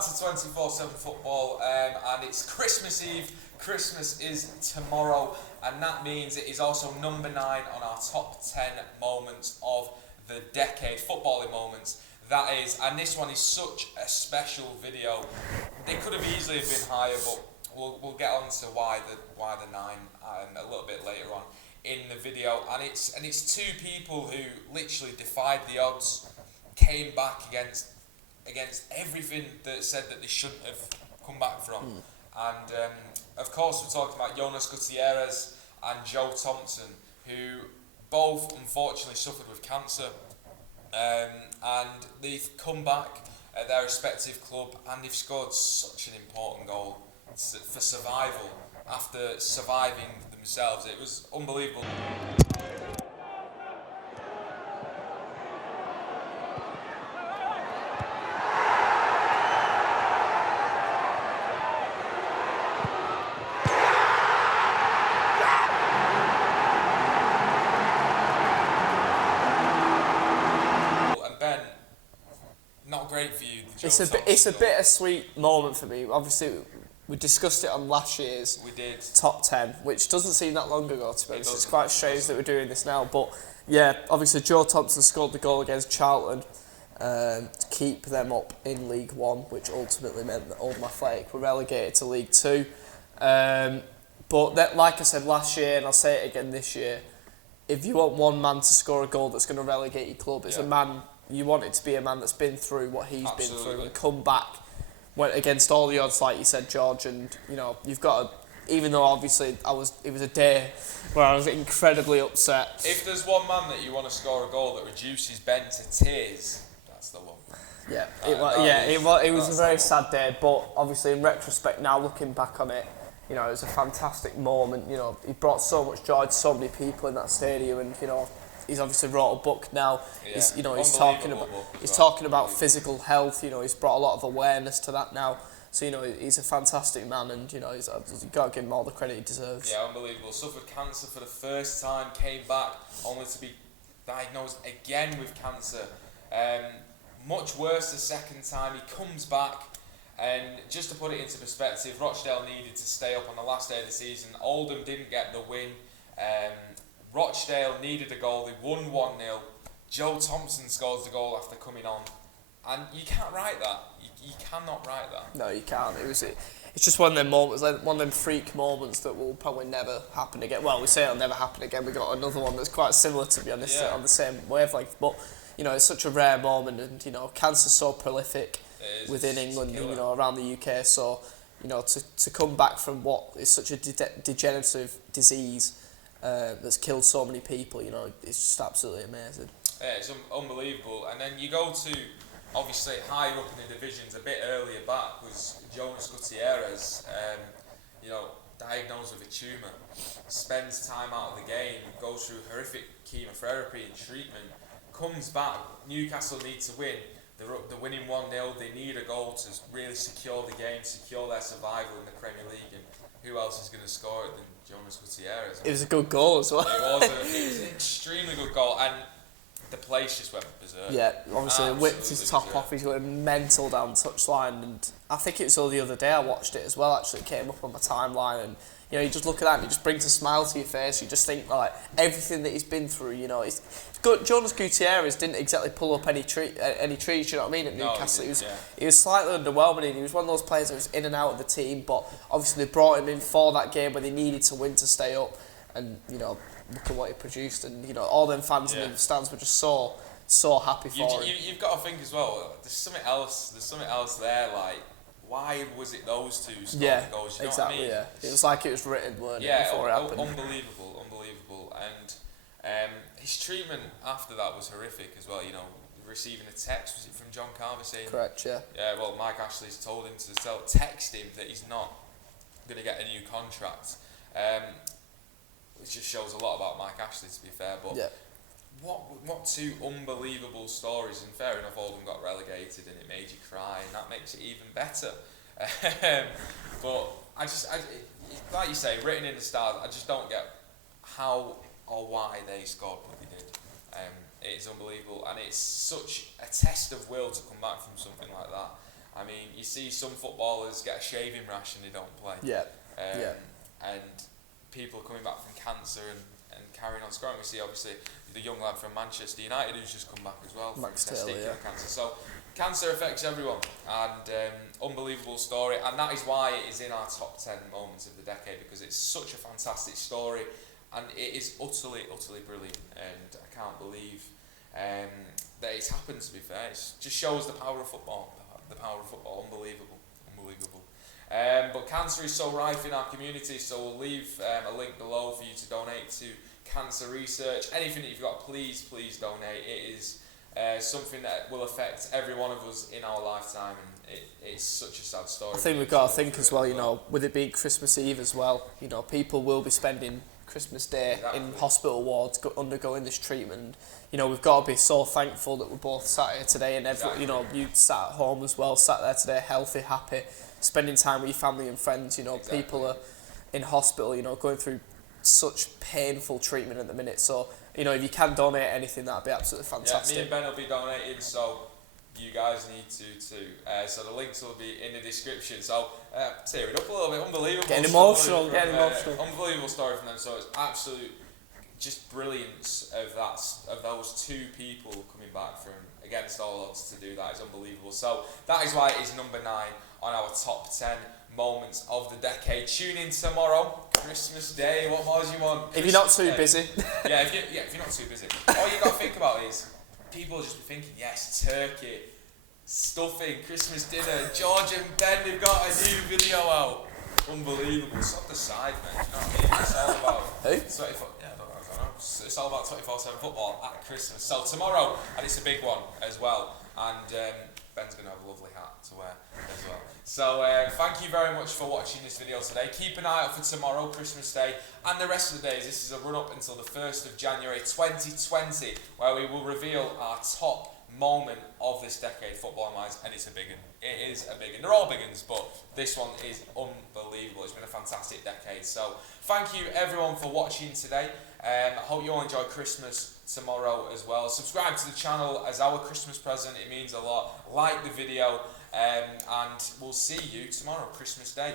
back to 24/7 football, and it's Christmas Eve. Christmas is tomorrow, and that means it is also number 9 on our top 10 moments of the decade, footballing moments. That is, and this one is such a special video. It could have easily been higher, but we'll get on to why the 9 a little bit later on in the video. And it's two people who literally defied the odds, came back against everything that said that they shouldn't have come back from. And of course we're talking about Jonas Gutierrez and Joe Thompson, who both unfortunately suffered with cancer, and they've come back at their respective club and they've scored such an important goal for survival after surviving themselves. It was unbelievable. Not great for you. It's a bittersweet moment for me. Obviously, we discussed it on last year's top 10, which doesn't seem that long ago, to be honest. It's quite strange that we're doing this now. But yeah, obviously Joe Thompson scored the goal against Charlton to keep them up in League One, which ultimately meant that Oldham Athletic were relegated to League Two. But that, like I said last year, and I'll say it again this year, if you want one man to score a goal that's going to relegate your club, it's a man. You want it to be a man that's been through what he's been through and come back, went against all the odds, like you said, George. And you know, you've got to, even though obviously it was a day where I was incredibly upset. If there's one man that you want to score a goal that reduces Ben to tears, that's the one. Yeah, it was a very sad day, but obviously in retrospect now, looking back on it, you know, it was a fantastic moment. You know, he brought so much joy to so many people in that stadium, and you know, he's obviously wrote a book now. Yeah. He's talking about physical health. You know, he's brought a lot of awareness to that now. So you know, he's a fantastic man, and you know, you've got to give him all the credit he deserves. Yeah, unbelievable. Suffered cancer for the first time, came back only to be diagnosed again with cancer. Much worse the second time. He comes back, and just to put it into perspective, Rochdale needed to stay up on the last day of the season. Oldham didn't get the win. Rochdale needed a goal. They won 1-0. Joe Thompson scores the goal after coming on, and you can't write that. You cannot write that. No, you can't. It's just one of them moments, like one of them freak moments that will probably never happen again. Well, we say it'll never happen again. We got another one that's quite similar, to be honest, on the same wavelength. But you know, it's such a rare moment, and you know, cancer's so prolific within England, and, you know, around the UK. So you know, to come back from what is such a degenerative disease. That's killed so many people, you know, it's just absolutely amazing. Yeah, it's unbelievable. And then you go to, obviously, higher up in the divisions, a bit earlier back, was Jonas Gutierrez, you know, diagnosed with a tumour, spends time out of the game, goes through horrific chemotherapy and treatment, comes back. Newcastle need to win. They're winning 1-0, they need a goal to really secure the game, secure their survival in the Premier League, and who else is going to score it than Jonas Gutierrez? It was a good goal as well. It was an extremely good goal, and the place just went berserk. Yeah, obviously it whipped his top off, he's going mental down the touchline, and I think it was all the other day I watched it as well, actually. It came up on my timeline, and you know, you just look at that and it just brings a smile to your face. You just think, like, everything that he's been through, you know, it's good. Jonas Gutierrez didn't exactly pull up any trees, you know what I mean, at Newcastle. He was slightly underwhelming, and he was one of those players that was in and out of the team, but obviously they brought him in for that game where they needed to win to stay up, and, you know, look at what he produced, and, you know, all them fans in the stands were just so happy for him. You've got to think as well, there's something else there, like, why was it those two scoring the goals? You know what I mean? Yeah. It was like it was written, weren't it, before it happened. Unbelievable. And his treatment after that was horrific as well, you know, receiving a text, was it from John Carver saying... Correct, yeah. Yeah, well, Mike Ashley's told him to text him that he's not going to get a new contract. Which just shows a lot about Mike Ashley, to be fair, but... Yeah. What two unbelievable stories, and fair enough, Oldham got relegated and it made you cry, and that makes it even better. But like you say, written in the stars, I just don't get how or why they scored what they did. It is unbelievable, and it's such a test of will to come back from something like that. I mean, you see some footballers get a shaving rash and they don't play. And people coming back from cancer and carrying on scoring. We see obviously the young lad from Manchester United who's just come back as well from testicular cancer. So cancer affects everyone, and unbelievable story, and that is why it is in our top 10 moments of the decade, because it's such a fantastic story, and it is utterly brilliant, and I can't believe that it's happened, to be fair. It just shows the power of football, unbelievable. But cancer is so rife in our community, so we'll leave a link below for you to donate to cancer research. Anything that you've got, please donate. It is something that will affect every one of us in our lifetime, and it's such a sad story. I think we've got to think as well, you know, with it being Christmas Eve as well, you know, people will be spending Christmas Day in hospital wards undergoing this treatment. You know, we've got to be so thankful that we're both sat here today, and you know, you sat at home as well, sat there today, healthy, happy, spending time with your family and friends. You know, people are in hospital, you know, going through such painful treatment at the minute. So, you know, if you can donate anything, that'd be absolutely fantastic. Yeah, me and Ben will be donating, so you guys need to too. So the links will be in the description. So tearing up a little bit, unbelievable. Getting emotional. Unbelievable story from them. So it's absolute, just brilliance of those two people coming back from against all odds to do that is unbelievable. So that is why it is number 9 on our top 10 moments of the decade. Tune in tomorrow, Christmas Day. What more do you want? If you're not too busy. If you're not too busy. All you got to think about is people will just be thinking, yes, turkey, stuffing, Christmas dinner. George and Ben, they've got a new video out. Unbelievable. It's on the side, man. Do you know what I mean? It's all about. Who? 24, I don't know. It's all about 24/7 football at Christmas. So tomorrow, and it's a big one as well. And Ben's going to have a lovely hat to wear as well. So thank you very much for watching this video today. Keep an eye out for tomorrow, Christmas Day, and the rest of the days. This is a run up until the 1st of January 2020, where we will reveal our top moment of this decade, football-wise, and it's a big one. It is a big one. They're all big ones, but this one is unbelievable. It's been a fantastic decade. So thank you everyone for watching today. I hope you all enjoy Christmas tomorrow as well. Subscribe to the channel as our Christmas present. It means a lot. Like the video, and we'll see you tomorrow, Christmas Day.